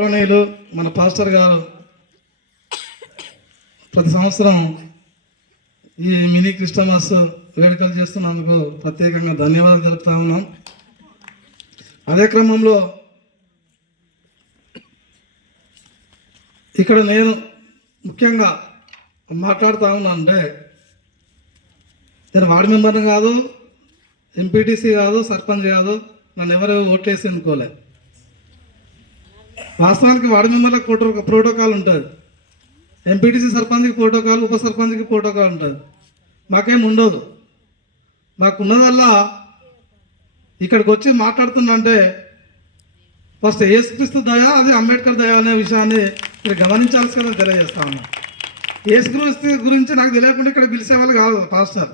గౌరవనీయులు మన పాస్టర్ గారు ప్రతి సంవత్సరం ఈ మినీ క్రిస్టమస్ వేడుకలు చేస్తున్నందుకు ప్రత్యేకంగా ధన్యవాదాలు తెలుపుతా ఉన్నాం. అదే క్రమంలో ఇక్కడ నేను ముఖ్యంగా మాట్లాడుతూ ఉన్నా అంటే నేను వార్డు మెంబర్ని కాదు, ఎంపీటీసీ కాదు, సర్పంచ్ కాదు, నన్ను ఎవరు ఓట్లేసి అనుకోలే. వాస్తవానికి వార్డు మెంబర్లకు ప్రోటోకాల్ ఉంటుంది, ఎంపీటీసీ సర్పంచ్కి ప్రోటోకాల్, ఉప సర్పంచ్కి ప్రోటోకాల్ ఉంటుంది. మాకేం ఉండదు. మాకున్నదల్లా ఇక్కడికి వచ్చి మాట్లాడుతుందంటే ఫస్ట్ యేసుక్రీస్తు దయ, అది అంబేద్కర్ దయ అనే విషయాన్ని మీరు గమనించాల్సిందని తెలియజేస్తా ఉన్నాను. యేసుక్రీస్తు గురించి నాకు తెలియకుండా ఇక్కడ పిలిచేవాళ్ళు కాదు పాస్టర్.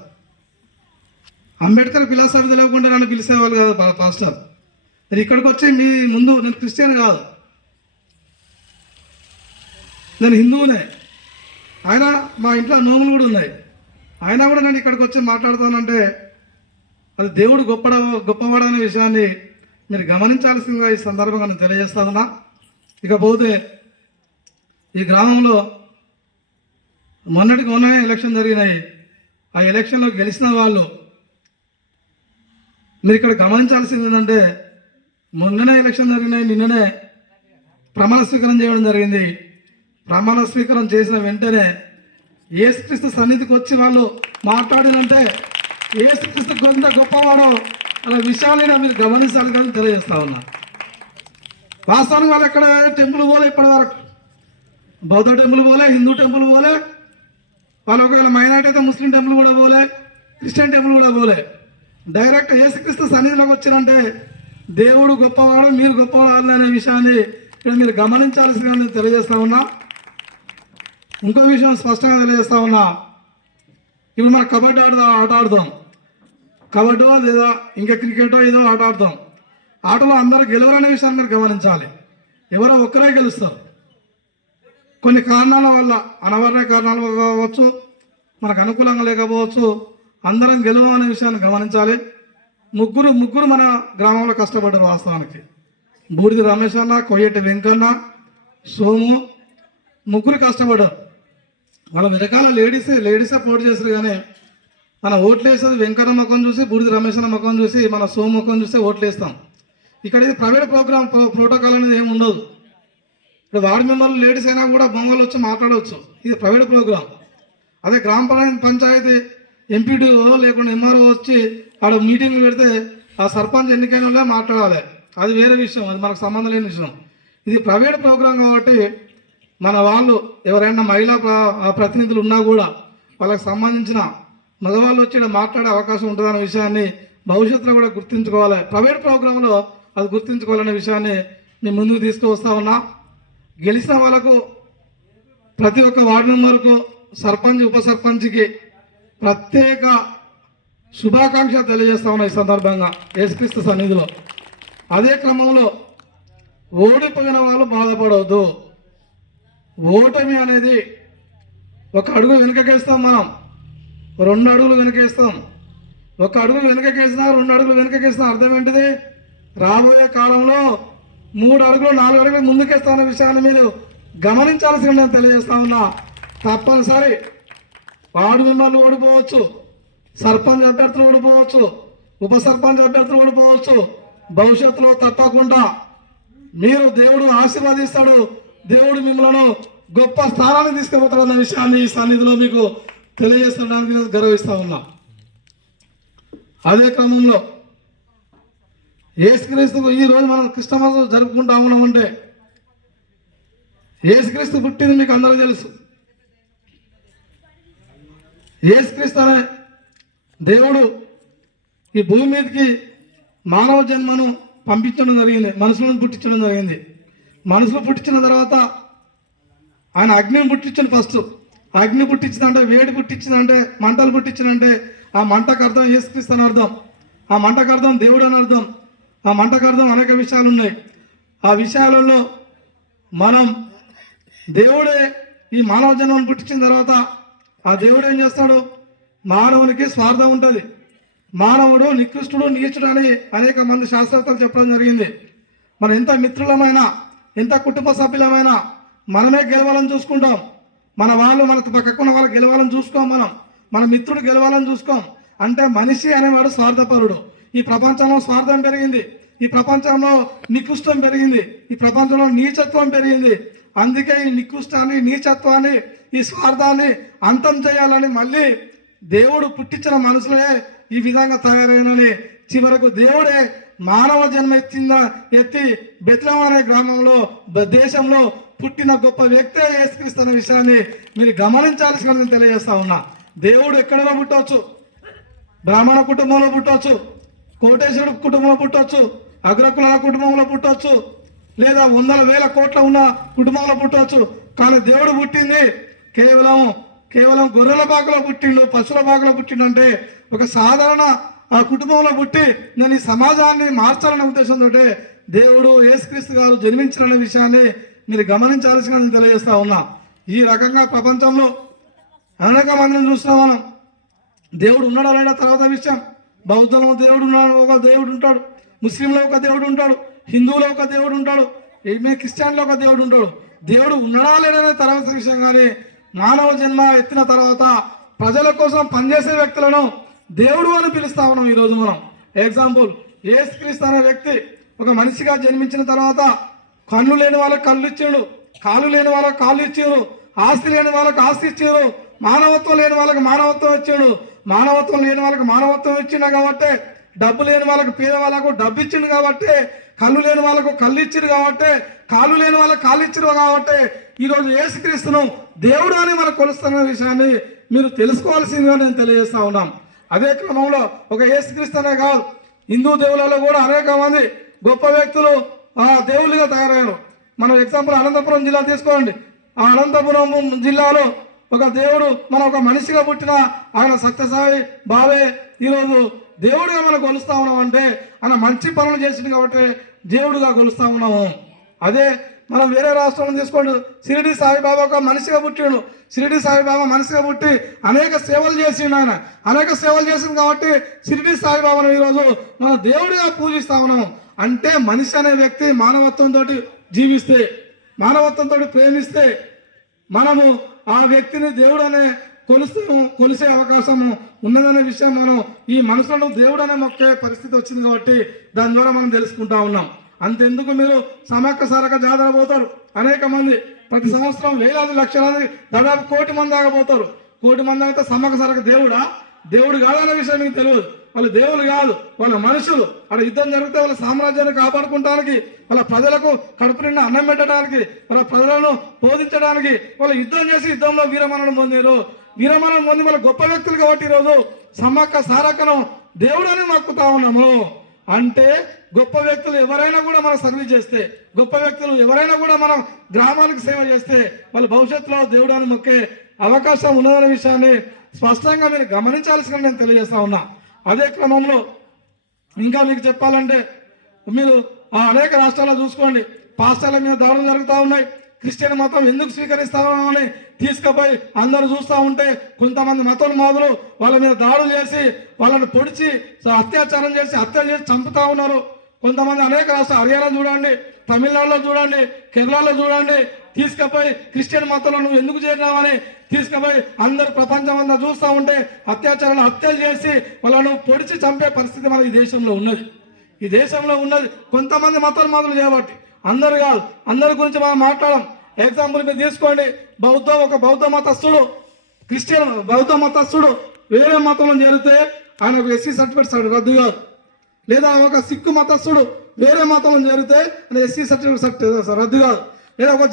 అంబేద్కర్ ఫిలాసఫీ తెలియకుండా నన్ను పిలిచేవాళ్ళు కాదు పాస్టర్. నేను ఇక్కడికి వచ్చి మీ ముందు, నేను క్రిస్టియన్ కాదు, నేను హిందువునే. ఆయన మా ఇంట్లో నోములు కూడా ఉన్నాయి. అయినా కూడా నేను ఇక్కడికి వచ్చి మాట్లాడుతానంటే అది దేవుడు గొప్పవాడనే విషయాన్ని మీరు గమనించాల్సిందిగా ఈ సందర్భంగా నేను తెలియజేస్తా ఉన్నా. ఇకపోతే ఈ గ్రామంలో మొన్ననే ఎలక్షన్ జరిగినాయి. ఆ ఎలక్షన్లో గెలిచిన వాళ్ళు మీరు ఇక్కడ గమనించాల్సింది ఏంటంటే మొన్ననే ఎలక్షన్ జరిగినాయి, నిన్ననే ప్రమాణ స్వీకారం చేయడం జరిగింది. ప్రమాణ స్వీకారం చేసిన వెంటనే యేసుక్రీస్తు సన్నిధికి వచ్చి వాళ్ళు మాట్లాడినంటే యేసుక్రీస్తు కొంత గొప్పవాడో అనే విషయాలైనా మీరు గమనించాలి కానీ తెలియజేస్తా ఉన్నా. వాస్తవానికి వాళ్ళు ఎక్కడ టెంపుల్ పోలే, ఇప్పటి వరకు బౌద్ధ టెంపుల్ పోలే, హిందూ టెంపుల్ పోలే, వాళ్ళు ఒకవేళ మైనార్టీ అయితే ముస్లిం టెంపుల్ కూడా పోలే, క్రిస్టియన్ టెంపుల్ కూడా పోలే. డైరెక్ట్ యేసుక్రీస్తు సన్నిధిలోకి వచ్చినంటే దేవుడు గొప్పవాడు, మీరు గొప్పవాడు అనే విషయాన్ని ఇక్కడ మీరు గమనించాల్సిందిగా నేను తెలియజేస్తా ఉన్నా. ఇంకో విషయం స్పష్టంగా తెలియజేస్తా ఉన్నా. ఇప్పుడు మనం కబడ్డీ ఆట ఆడతాం, కబడ్డో లేదా ఇంకా క్రికెటో ఏదో ఆట ఆడతాం. ఆటలో అందరూ గెలవరనే విషయాన్ని మీరు గమనించాలి. ఎవరో ఒక్కరే గెలుస్తారు. కొన్ని కారణాల వల్ల, అనవరణ కారణాలు కావచ్చు, మనకు అనుకూలంగా లేకపోవచ్చు, అందరం గెలువ అనే విషయాన్ని గమనించాలి. ముగ్గురు మన గ్రామంలో కష్టపడ్డారు. వాస్తవానికి బూడిది రమేష్ అన్న, కొయ్యటి వెంకన్న, సోము ముగ్గురు కష్టపడ్డారు. వాళ్ళ వెనకాల లేడీసే పోటీ చేశారు. కానీ మన ఓట్లు వేసేది వెంకన్న ముఖం చూసి, బూడిది రమేష్ అన్న ముఖం చూసి, మన సోము ముఖం చూసి ఓట్లు వేస్తాం. ఇక్కడ ఇది ప్రైవేట్ ప్రోటోకాల్ అనేది ఏమి ఉండదు. ఇప్పుడు వార్డు మెంబర్లు లేడీస్ అయినా కూడా బొంగలు వచ్చి మాట్లాడవచ్చు. ఇది ప్రైవేట్ ప్రోగ్రామ్. అదే గ్రామ పంచాయతీ ఎంపీడీఓ లేకుండా ఎంఆర్ఓ వచ్చి ఆడ మీటింగ్లు పెడితే ఆ సర్పంచ్ ఎన్నికైన వాళ్ళే మాట్లాడాలి. అది వేరే విషయం, అది మనకు సంబంధం లేని విషయం. ఇది ప్రైవేట్ ప్రోగ్రాం కాబట్టి మన వాళ్ళు ఎవరైనా మహిళా ప్రతినిధులు ఉన్నా కూడా వాళ్ళకి సంబంధించిన మగవాళ్ళు వచ్చి మాట్లాడే అవకాశం ఉంటుందనే విషయాన్ని భవిష్యత్తులో కూడా గుర్తుంచుకోవాలి. ప్రైవేట్ ప్రోగ్రాంలో అది గుర్తుంచుకోవాలనే విషయాన్ని నేను ముందుకు తీసుకువస్తా ఉన్నా. గెలిచిన వాళ్ళకు ప్రతి ఒక్క వార్డు మెంబర్కు, సర్పంచ్, ఉప సర్పంచ్కి ప్రత్యేక శుభాకాంక్ష తెలియజేస్తా ఉన్నా ఈ సందర్భంగా యేసుక్రీస్తు సన్నిధిలో. అదే క్రమంలో ఓడిపోయిన వాళ్ళు బాధపడవద్దు. ఓటమి అనేది ఒక అడుగు వెనుకకేస్తాం, మనం 2 అడుగులు వెనుకేస్తాం. ఒక అడుగు వెనుకకేసినా 2 అడుగులు వెనుకకేసినా అర్థం ఏంటిది? రాబోయే కాలంలో 3 అడుగులు 4 అడుగులు ముందుకేస్తామన్న విషయాన్ని మీరు గమనించాల్సిందని తెలియజేస్తా ఉన్నా. తప్పనిసరి వార్డు మెంబర్లు ఓడిపోవచ్చు, సర్పంచ్ అభ్యర్థులు ఓడిపోవచ్చు, ఉప సర్పంచ్ అభ్యర్థులు ఓడిపోవచ్చు. భవిష్యత్తులో తప్పకుండా మీరు దేవుడు ఆశీర్వదిస్తాడు, దేవుడు మిమ్మల్ని గొప్ప స్థానానికి తీసుకుపోతాడన్న విషయాన్ని ఈ సన్నిధిలో మీకు తెలియజేస్తడానికి గర్విస్తా ఉన్నా. అదే క్రమంలో యేసుక్రీస్తుకు ఈరోజు మనం క్రిస్టమస్ జరుపుకుంటా ఉన్నామంటే యేసుక్రీస్తు పుట్టింది మీకు అందరికీ తెలుసు. యేసుక్రీస్తు అనే దేవుడు ఈ భూమి మీదకి మానవ జన్మను పంపించడం జరిగింది, మనుషులను పుట్టించడం జరిగింది. మనుషులు పుట్టించిన తర్వాత ఆయన అగ్నిని పుట్టించండి. ఫస్ట్ అగ్ని పుట్టించిందంటే, వేడి పుట్టించిందంటే, మంటలు పుట్టించిందంటే ఆ మంటకు అర్థం యేసుక్రీస్తు అని అర్థం, ఆ మంటకు అర్థం దేవుడు అని అర్థం, ఆ మంటకు అర్థం అనేక విషయాలు ఉన్నాయి. ఆ విషయాలలో మనం దేవుడే ఈ మానవ జన్మను పుట్టించిన తర్వాత ఆ దేవుడు ఏం చేస్తాడు? మానవునికి స్వార్థం ఉంటుంది. మానవుడు నికృష్టుడు, నీచుడు అని అనేక మంది శాస్త్రవేత్తలు చెప్పడం జరిగింది. మన ఎంత మిత్రులమైనా ఎంత కుటుంబ సభ్యులమైనా మనమే గెలవాలని చూసుకుంటాం. మన పక్కకున్న వాళ్ళు గెలవాలని చూసుకోం. మన మిత్రుడు గెలవాలని చూసుకోం. అంటే మనిషి అనేవాడు స్వార్థపరుడు. ఈ ప్రపంచంలో స్వార్థం పెరిగింది, ఈ ప్రపంచంలో నికృష్టం పెరిగింది, ఈ ప్రపంచంలో నీచత్వం పెరిగింది. అందుకే ఈ నికృష్టాన్ని, నీచత్వాన్ని, ఈ స్వార్థాన్ని అంతం చేయాలని మళ్ళీ దేవుడు పుట్టించిన మనుషులే ఈ విధంగా తయారైనని చివరకు దేవుడే మానవ జన్మ ఎత్తి బెత్లెహేము అనే గ్రామంలో దేశంలో పుట్టిన గొప్ప వ్యక్తే యేసుక్రీస్తు అనే విషయాన్ని మీరు గమనించాల్సిన తెలియజేస్తా ఉన్నా. దేవుడు ఎక్కడైనా పుట్టవచ్చు, బ్రాహ్మణ కుటుంబంలో పుట్టవచ్చు, కోటేశ్వరుడు కుటుంబంలో పుట్టవచ్చు, అగ్రకుల కుటుంబంలో పుట్టవచ్చు, లేదా వందల వేల కోట్ల ఉన్న కుటుంబంలో పుట్టవచ్చు. కానీ దేవుడు పుట్టింది కేవలం గొర్రెల బాకలో పుట్టిండు, పశువుల బాకలో పుట్టిండు. అంటే ఒక సాధారణ ఆ కుటుంబంలో పుట్టి నేను ఈ సమాజాన్ని మార్చాలనే ఉద్దేశంతో దేవుడు యేసుక్రీస్తు గారు జన్మించాలనే విషయాన్ని మీరు గమనించాల్సిన తెలియజేస్తా ఉన్నా. ఈ రకంగా ప్రపంచంలో అనేక మందిని చూస్తున్నాం మనం. దేవుడు ఉన్నాడా లేదా తర్వాత విషయం. బౌద్ధంలో దేవుడు ఉన్నాడు, ఒక దేవుడు ఉంటాడు. ముస్లింలో ఒక దేవుడు ఉంటాడు, హిందువులో ఒక దేవుడు ఉంటాడు, క్రిస్టియన్లో ఒక దేవుడు ఉంటాడు. దేవుడు ఉన్నాడా లేదనే తర్వాత విషయం. కానీ మానవ జన్మ ఎత్తిన తర్వాత ప్రజల కోసం పనిచేసే వ్యక్తులను దేవుడు అని పిలుస్తా ఉన్నాం ఈరోజు మనం. ఎగ్జాంపుల్, యేసుక్రీస్తు అనే వ్యక్తి ఒక మనిషిగా జన్మించిన తర్వాత కళ్ళు లేని వాళ్ళకి కళ్ళు ఇచ్చాడు, కాళ్ళు లేని వాళ్ళకి కాళ్ళు ఇచ్చారు, ఆస్తి లేని వాళ్ళకి ఆస్తి ఇచ్చారు, మానవత్వం లేని వాళ్ళకి మానవత్వం ఇచ్చాడు, మానవత్వం లేని వాళ్ళకి మానవత్వం ఇచ్చిండు కాబట్టి, డబ్బు లేని వాళ్ళకి పేద వాళ్ళకు డబ్బు ఇచ్చిండు కాబట్టి, కళ్ళు లేని వాళ్ళకు కళ్ళు ఇచ్చిండు కాబట్టి, కాళ్ళు లేని వాళ్ళకి కాళ్ళు ఇచ్చారు కాబట్టి ఈరోజు యేసుక్రీస్తును దేవుడు అని మనం కొలుస్తున్న విషయాన్ని మీరు తెలుసుకోవాల్సిందిగా నేను తెలియజేస్తా ఉన్నాం. అదే క్రమంలో ఒక యేసుక్రీస్తు అనే కాదు, హిందూ దేవుళ్ళలో కూడా అనేక మంది గొప్ప వ్యక్తులు దేవుళ్ళుగా తయారయ్యారు. మనం ఎగ్జాంపుల్ అనంతపురం జిల్లా తీసుకోండి. ఆ అనంతపురం జిల్లాలో ఒక దేవుడు ఒక మనిషిగా పుట్టిన ఆయన సత్యసాయి బావే ఈరోజు దేవుడిగా మనం కొలుస్తా ఉన్నాం. అంటే ఆయన మంచి పనులు చేసింది కాబట్టి దేవుడుగా కొలుస్తా ఉన్నాము. అదే మనం వేరే రాష్ట్రంలో తీసుకోండి. షిరిడి సాయిబాబా ఒక మనిషిగా పుట్టిండు. షిరిడి సాయిబాబా మనిషిగా పుట్టి అనేక సేవలు చేసిండు. ఆయన అనేక సేవలు చేసింది కాబట్టి షిరిడి సాయిబాబాను ఈరోజు మనం దేవుడిగా పూజిస్తా ఉన్నాము. అంటే మనిషి అనే వ్యక్తి మానవత్వంతో జీవిస్తే, మానవత్వంతో ప్రేమిస్తే మనము ఆ వ్యక్తిని దేవుడు అనే కొలిసే అవకాశము ఉన్నదనే విషయం మనం ఈ మనసులను దేవుడు అనే మొక్కే పరిస్థితి వచ్చింది కాబట్టి దాని ద్వారా మనం తెలుసుకుంటా ఉన్నాం. అంతెందుకు మీరు సమ్మక్క సారక్క జాతర పోతారు, అనేక మంది ప్రతి సంవత్సరం వేలాది లక్షలాది దాదాపు 1 కోటి మంది దాకా పోతారు. 1 కోటి మంది అయితే సమ్మక్క సారక్క దేవుడు కాదనే విషయం మీకు తెలియదు. వాళ్ళు దేవుళ్ళు కాదు, వాళ్ళ మనుషులు. అక్కడ యుద్ధం జరిగితే వాళ్ళ సామ్రాజ్యాన్ని కాపాడుకోవడానికి, వాళ్ళ ప్రజలకు కడుపు నిండా అన్నం పెట్టడానికి, వాళ్ళ ప్రజలను బోధించడానికి వాళ్ళు యుద్ధం చేసి యుద్ధంలో వీరమరణం పొందారు. వీరమరణం పొంది వాళ్ళ గొప్ప వ్యక్తులు కాబట్టి ఈరోజు సమ్మక్క సారక్కను దేవుడు అని మొక్కుతా ఉన్నాము. అంటే గొప్ప వ్యక్తులు ఎవరైనా కూడా మనం సర్వీస్ చేస్తే, గొప్ప వ్యక్తులు ఎవరైనా కూడా మనం గ్రామానికి సేవ చేస్తే వాళ్ళు భవిష్యత్తులో దేవుడు అని మొక్కే అవకాశం ఉన్నదనే విషయాన్ని స్పష్టంగా మీరు గమనించాల్సిన నేను తెలియజేస్తా ఉన్నా. అదే క్రమంలో ఇంకా మీకు చెప్పాలంటే మీరు అనేక రాష్ట్రాల్లో చూసుకోండి, పాస్టర్ల మీద దాడులు జరుగుతూ ఉన్నాయి. క్రిస్టియన్ మతం ఎందుకు స్వీకరిస్తామని తీసుకుపోయి అందరూ చూస్తూ ఉంటే కొంతమంది మతోన్మాదులు వాళ్ళ మీద దాడులు చేసి వాళ్ళని పొడిచి అత్యాచారం చేసి హత్య చేసి చంపుతా ఉన్నారు. కొంతమంది అనేక రాష్ట్రాలు, హర్యానా చూడండి, తమిళనాడులో చూడండి, కేరళలో చూడండి, తీసుకుపోయి క్రిస్టియన్ మతంలో నువ్వు ఎందుకు చేరినావని తీసుకుపోయి అందరు ప్రపంచం అంతా చూస్తూ ఉంటే హత్యలు చేసి వాళ్ళను పొడిచి చంపే పరిస్థితి మన ఈ దేశంలో ఉన్నది. కొంతమంది మతోన్మాదులు చేయబట్టి అందరు కాదు, అందరి గురించి మనం మాట్లాడడం. ఎగ్జాంపుల్ మీరు తీసుకోండి, ఒక బౌద్ధ మతస్థుడు బౌద్ధ మతస్థుడు వేరే మతంలో చేరితే ఆయన ఎస్సీ సర్టిఫికేట్ రద్దు కాదు. లేదా ఒక సిక్కు మతస్థుడు వేరే మతంలో చేరితే ఆయన ఎస్సీ సర్టిఫికేట్ రద్దు కాదు. లేదా ఒక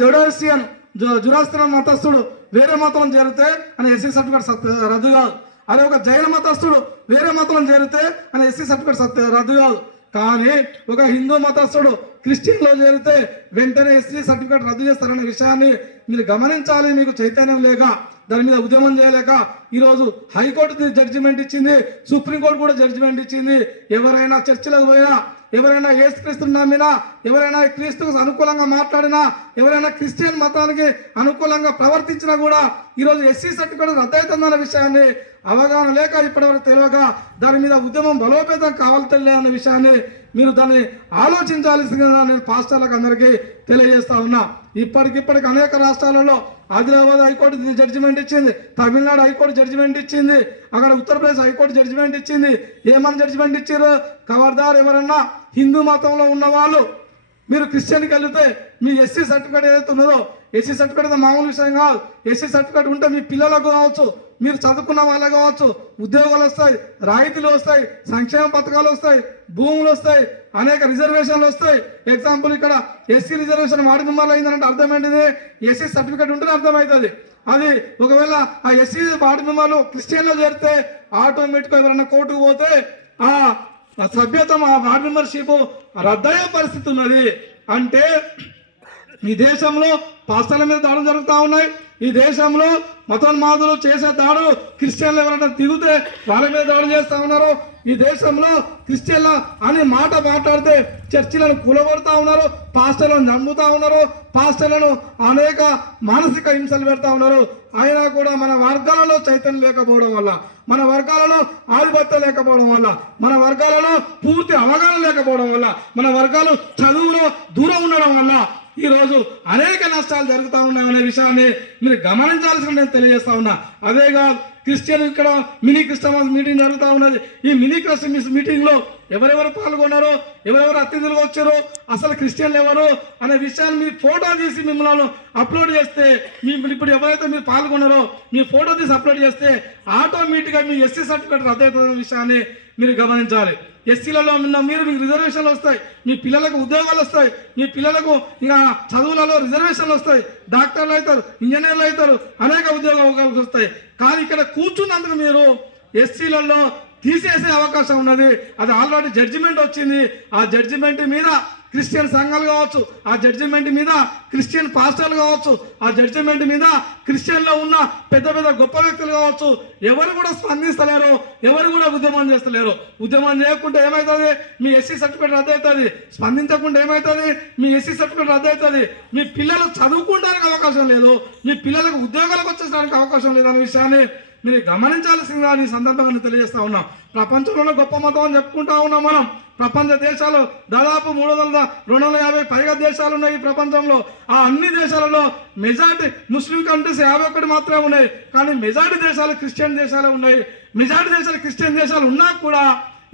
జురాస్త్రన్ మతస్థుడు వేరే మతంలో చేరితే ఆయన ఎస్సీ సర్టిఫికేట్ రద్దు కాదు. అదే ఒక జైన మతస్థుడు వేరే మతంలో చేరితే ఆయన ఎస్సీ సర్టిఫికేట్ రద్దు కాదు. కానీ ఒక హిందూ మతస్థుడు క్రిస్టియన్లో చేరితే వెంటనే ఎస్సీ సర్టిఫికేట్ రద్దు చేస్తారనే విషయాన్ని మీరు గమనించాలి. మీకు చైతన్యం లేక, దాని మీద ఉద్యమం చేయలేక ఈరోజు హైకోర్టు జడ్జిమెంట్ ఇచ్చింది, సుప్రీంకోర్టు కూడా జడ్జిమెంట్ ఇచ్చింది. ఎవరైనా చర్చిలకు పోయినా, ఎవరైనా యేసుక్రీస్తుని నమ్మినా ఎవరైనా క్రీస్తుకు అనుకూలంగా మాట్లాడినా, ఎవరైనా క్రిస్టియన్ మతానికి అనుకూలంగా ప్రవర్తించినా కూడా ఈరోజు ఎస్సీ సర్టిఫికేట్ రద్దవుతుందన్న విషయాన్ని అవగాహన లేక ఇప్పటివరకు తెలియక దాని మీద ఉద్యమం బలోపేతం కావాలి అన్న విషయాన్ని మీరు దాన్ని ఆలోచించాల్సిందిగా నేను పాస్టర్లకు అందరికీ తెలియజేస్తా ఉన్నా. ఇప్పటికిప్పటికి అనేక రాష్ట్రాలలో ఆదిలాబాద్ హైకోర్టు జడ్జిమెంట్ ఇచ్చింది, తమిళనాడు హైకోర్టు జడ్జిమెంట్ ఇచ్చింది, అక్కడ ఉత్తరప్రదేశ్ హైకోర్టు జడ్జిమెంట్ ఇచ్చింది. ఏమని జడ్జిమెంట్ ఇచ్చారు? ఖబర్దార్ ఎవరన్నా హిందూ మతంలో ఉన్న వాళ్ళు మీరు క్రిస్టియన్కి వెళ్తే మీ ఎస్సీ సర్టిఫికేట్ ఏదైతే ఉన్నదో, ఎస్సీ సర్టిఫికేట్ మామూలు విషయం కాదు. ఎస్సీ సర్టిఫికేట్ ఉంటే మీ పిల్లలకు కావచ్చు, మీరు చదువుకున్న వాళ్ళకు కావచ్చు, ఉద్యోగాలు వస్తాయి, రాయితీలు వస్తాయి, సంక్షేమ పథకాలు వస్తాయి, భూములు వస్తాయి, అనేక రిజర్వేషన్లు వస్తాయి. ఎగ్జాంపుల్ ఇక్కడ ఎస్సీ రిజర్వేషన్ వార్డు మెంబర్లు అయిందంటే అర్థమైంది ఎస్సీ సర్టిఫికేట్ ఉంటేనే అర్థమవుతుంది. అది ఒకవేళ ఆ ఎస్సీ వార్డు మెంబర్లు క్రిస్టియన్లో చేరితే ఆటోమేటిక్గా ఎవరైనా కోర్టుకు పోతే ఆ సభ్యత్వం, ఆ వార్డు మెంబర్షిప్ రద్దయ్యే పరిస్థితి ఉన్నది. అంటే ఈ దేశంలో పాస్టర్ల మీద దాడులు జరుగుతూ ఉన్నాయి. ఈ దేశంలో మతోన్మాదులు చేసే దాడులు, క్రిస్టియన్లు ఎవరైనా తిరిగితే వాళ్ళ మీద దాడులు చేస్తూ ఉన్నారు. ఈ దేశంలో క్రిస్టియన్ల అని మాట మాట్లాడితే చర్చిలను కూలగొడతా ఉన్నారు, పాస్టర్లను నమ్ముతా ఉన్నారు, పాస్టర్లను అనేక మానసిక హింసలు పెడతా ఉన్నారు. అయినా కూడా మన వర్గాలలో చైతన్యం లేకపోవడం వల్ల, మన వర్గాలలో ఆధిపత్యం లేకపోవడం వల్ల, మన వర్గాలలో పూర్తి అవగాహన లేకపోవడం వల్ల, మన వర్గాలు చదువులో దూరం ఉండడం వల్ల ఈరోజు అనేక నష్టాలు జరుగుతూ ఉన్నాయనే విషయాన్ని మీరు గమనించాల్సిన నేను తెలియజేస్తా ఉన్నా. అదేగా క్రిస్టియన్ ఇక్కడ మినీ క్రిస్టమస్ మీటింగ్ జరుగుతూ ఉన్నది. ఈ మినీ క్రిస్టమస్ మీటింగ్లో ఎవరెవరు పాల్గొన్నారో, ఎవరెవరు అతిథులు వచ్చారో, అసలు క్రిస్టియన్లు ఎవరు అనే విషయాన్ని మీరు ఫోటో తీసి మిమ్మల్ని అప్లోడ్ చేస్తే, ఇప్పుడు ఎవరైతే మీరు పాల్గొన్నారో మీ ఫోటో తీసి అప్లోడ్ చేస్తే ఆటోమేటిక్గా మీ ఎస్సీ సర్టిఫికేట్ రద్దవుతున్న విషయాన్ని మీరు గమనించాలి. ఎస్సీలలో మీరు మీకు రిజర్వేషన్లు వస్తాయి, మీ పిల్లలకు ఉద్యోగాలు వస్తాయి, మీ పిల్లలకు ఇక చదువులలో రిజర్వేషన్లు వస్తాయి, డాక్టర్లు అవుతారు, ఇంజనీర్లు అవుతారు, అనేక ఉద్యోగాలు వస్తాయి. కానీ ఇక్కడ కూర్చున్నందుకు మీరు ఎస్సీలలో తీసేసే అవకాశం ఉన్నది. అది ఆల్రెడీ జడ్జిమెంట్ వచ్చింది. ఆ జడ్జిమెంట్ మీద క్రిస్టియన్ సంఘాలు కావచ్చు, ఆ జడ్జిమెంట్ మీద క్రిస్టియన్ పాస్టర్లు కావచ్చు, ఆ జడ్జిమెంట్ మీద క్రిస్టియన్లో ఉన్న పెద్ద పెద్ద గొప్ప వ్యక్తులు కావచ్చు, ఎవరు కూడా స్పందిస్తలేరు, ఎవరు కూడా ఉద్యమం చేస్తలేరు. ఉద్యమం చేయకుండా ఏమవుతుంది? మీ ఎస్సీ సర్టిఫికేట్ రద్దు అవుతుంది. స్పందించకుండా ఏమవుతుంది? మీ ఎస్సీ సర్టిఫికేట్ రద్దు అవుతుంది. మీ పిల్లలు చదువుకోవడానికి అవకాశం లేదు, మీ పిల్లలకు ఉద్యోగాలకు వచ్చేసడానికి అవకాశం లేదు అనే విషయాన్ని మీరు గమనించాల్సిందిగా ఈ సందర్భంగా తెలియజేస్తా ఉన్నాం. ప్రపంచంలోనే గొప్ప మతం అని చెప్పుకుంటా ఉన్నాం మనం. ప్రపంచ దేశాలు దాదాపు 250 పైగా దేశాలు ఉన్నాయి ఈ ప్రపంచంలో. ఆ అన్ని దేశాలలో మెజారిటీ ముస్లిం కంట్రీస్ 51 మాత్రమే ఉన్నాయి. కానీ మెజారిటీ దేశాలు క్రిస్టియన్ దేశాలు ఉన్నాయి. మెజారిటీ దేశాలు క్రిస్టియన్ దేశాలు ఉన్నా కూడా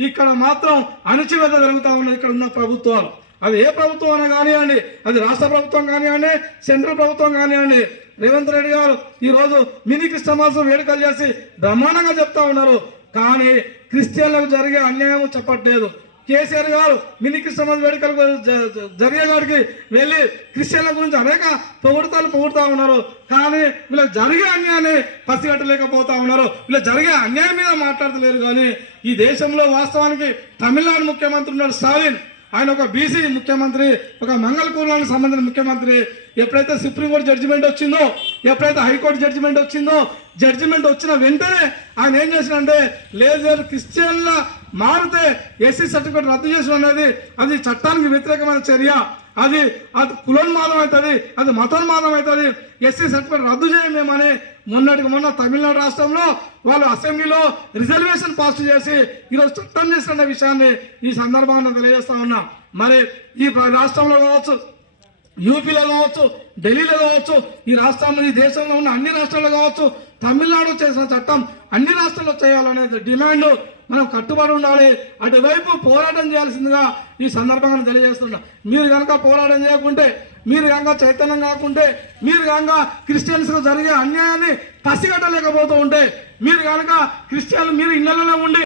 ఇక్కడ మాత్రం అణచివేత జరుగుతూ ఉన్నది. ఇక్కడ ఉన్న ప్రభుత్వాలు, అది ఏ ప్రభుత్వం అయినా కానివ్వండి, అది రాష్ట్ర ప్రభుత్వం కానివ్వండి, సెంట్రల్ ప్రభుత్వం కానివ్వండి, రేవంత్ రెడ్డి గారు ఈరోజు మినీ క్రిస్టమస్ వేడుకలు చేసి బ్రహ్మాండంగా చెప్తా ఉన్నారు. కానీ క్రిస్టియన్లకు జరిగే అన్యాయం చెప్పట్లేదు. కేసీఆర్ గారు మినీ క్రిస్టమస్ వేడుకలకు జరిగేవాడికి వెళ్ళి క్రిస్టియన్ల గురించి అనేక పొగుడుతా ఉన్నారు. కానీ వీళ్ళకి జరిగే అన్యాయాన్ని పసిగట్టలేకపోతా ఉన్నారు. వీళ్ళకి జరిగే అన్యాయం మీద మాట్లాడతలేరు. కానీ ఈ దేశంలో వాస్తవానికి తమిళనాడు ముఖ్యమంత్రి ఉన్నాడు స్టాలిన్. ఆయన ఒక బీసీ ముఖ్యమంత్రి, ఒక మంగళ కులానికి సంబంధించిన ముఖ్యమంత్రి. ఎప్పుడైతే సుప్రీంకోర్టు జడ్జిమెంట్ వచ్చిందో, ఎప్పుడైతే హైకోర్టు జడ్జిమెంట్ వచ్చిందో, జడ్జిమెంట్ వచ్చిన వెంటనే ఆయన ఏం చేసినంటే, లేదు క్రిస్టియన్ల మారితే ఎస్సీ సర్టిఫికేట్ రద్దు చేసిన అనేది అది చట్టానికి వ్యతిరేకమైన చర్య, అది కులోన్మాదం అవుతుంది, అది మతోన్మాదం అవుతుంది, ఎస్సీ సర్టిఫికేట్ రద్దు చేయమేమని మొన్న తమిళనాడు రాష్ట్రంలో వాళ్ళు అసెంబ్లీలో రిజర్వేషన్ పాస్ చేసి ఈరోజు చట్టం చేసిన విషయాన్ని ఈ సందర్భంగా తెలియజేస్తా ఉన్నా. మరి ఈ రాష్ట్రంలో కావచ్చు, యూపీలో కావచ్చు, ఢిల్లీలో కావచ్చు, ఈ రాష్ట్రంలో ఈ దేశంలో ఉన్న అన్ని రాష్ట్రాల్లో కావచ్చు, తమిళనాడు చేసిన చట్టం అన్ని రాష్ట్రాల్లో చేయాలనేది డిమాండ్ మనం కట్టుబడి ఉండాలి. అటువైపు పోరాటం చేయాల్సిందిగా ఈ సందర్భంగా తెలియజేస్తున్నా. మీరు కనుక పోరాటం చేయకుంటే, మీరు కనుక చైతన్యం కాకుంటే, మీరు కనుక క్రిస్టియన్స్కు జరిగే అన్యాయాన్ని పసిగట్టలేకపోతూ ఉంటే, మీరు కనుక క్రిస్టియన్లు మీరు ఇళ్లలోనే ఉండి